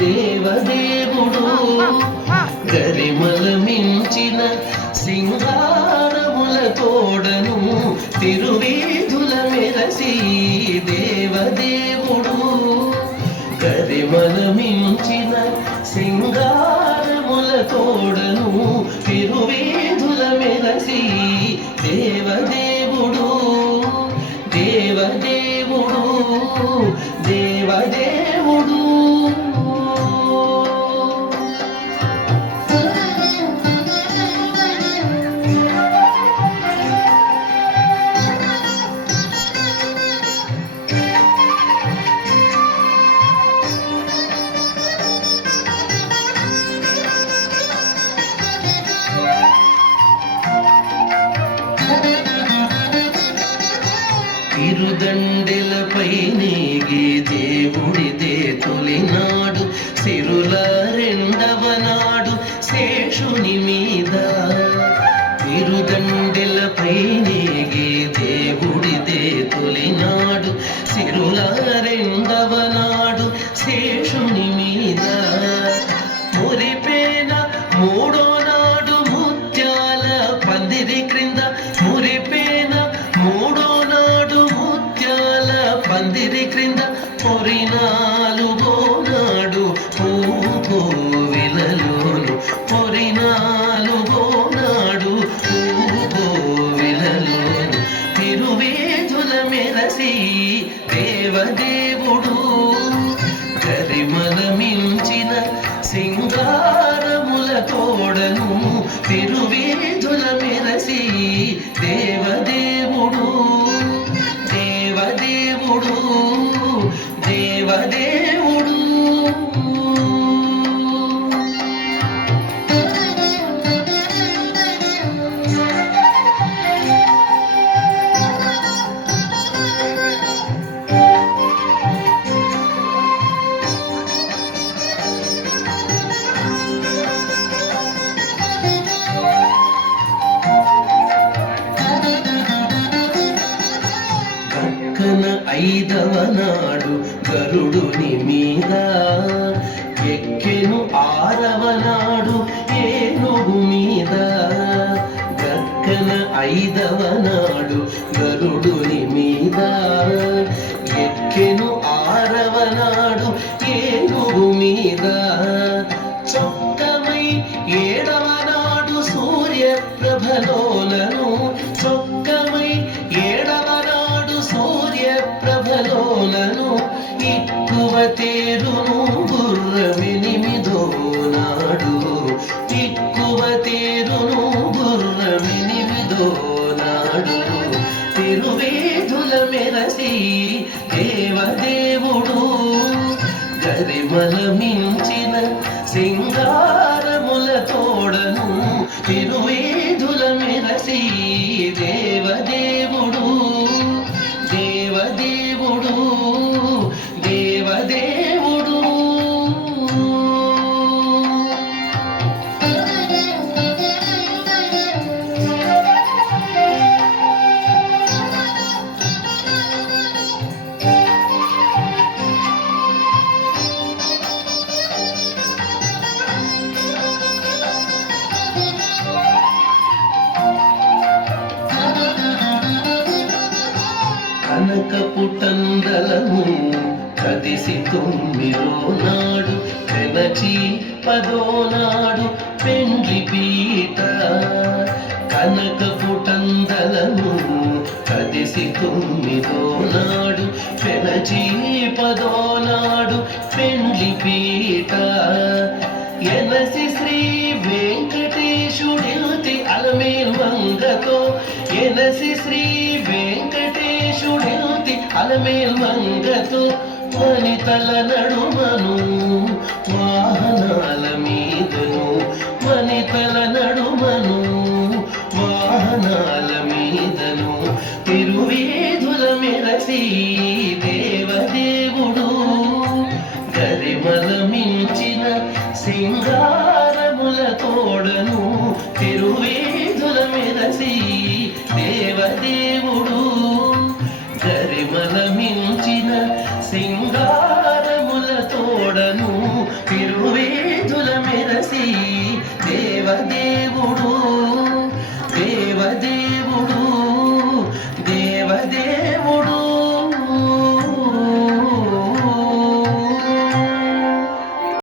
దేవదేవుడు గరిమల మించిన సింగారముల తోడను తిరువీధుల మెరసి దేవదేవుడు గరిమల మించిన సింగారముల తోడను తిరువీధుల మెరసి దేవదేవుడు దేవదేవుడు దేవదేవుడు తిరుదండెలపై నీగి దేవుడిదే తొలినాడు సిరుల రెండవ నాడు శేషుని మీద తిరుదండెలపై నీగి దేవుడిదే తొలినాడు సిరుల రెండవ నాడు శేషుని మీద మురిపేన మూడో నాడు ముత్యాల పందిరి క్రింద మురిపేన మూడో పందిరి క్రింద పొరినాలుగో నాడు పూకోవిలలోను పొరినాలుగో నాడు పూకోవిలలోను తిరువేధుల మెరసి దేవదేవుడు గరిమల మించిన సింగారముల తోడను తిరువేధుల మెరసి దేవదేవుడు దేవదేవుడు దేవదేవుడు ఐదవ నాడు గరుడుని మీద ఎక్కెను ఆరవ నాడు ఏనుగు మీద గక్కన ఐదవ నాడు గరుడుని మీద ఎక్కెను ఆరవ నాడు ఏనుగు మీద చొక్కమై ఏడవ నాడు సూర్య ప్రభలోలను చొక్కమై ఏడవ నాడు సూర్య ప్రభలోలను ఎక్కువ తేరును గుర్రమెనిమిదో నాడు ఎక్కువ తేరును గుర్రమెనిమిదో నాడు తిరువేధుల మెరసి దేవదేవుడు గరిమల మించిన సింగారముల తోడను తిరువేధుల మెరసి దేవదేవుడు దేవదేవుడు దేవదేవుడు కనకపుటందలము కదిసి తొమ్మిదో నాడు పెనచి పదో నాడు పెండ్లి పీట కనకపుటందలము కదిసి తొమ్మిదో నాడు పెనచి పదో నాడు పెండ్లి పీట ఎనసి శ్రీ వెంకటేశుడిల్తి అలమేల్ మంగతో ఎనసి శ్రీ వెంకటేశుడిల్తి అలమేల్ మంగతో వనితల నడుమను వాహనాల మీదను వనితల నడుమను వాహనాల మీదను తిరువేధుల మెరసి దేవదేవుడు గరిమల మించిన సింగారముల తోడను తిరువేధుల మెరసి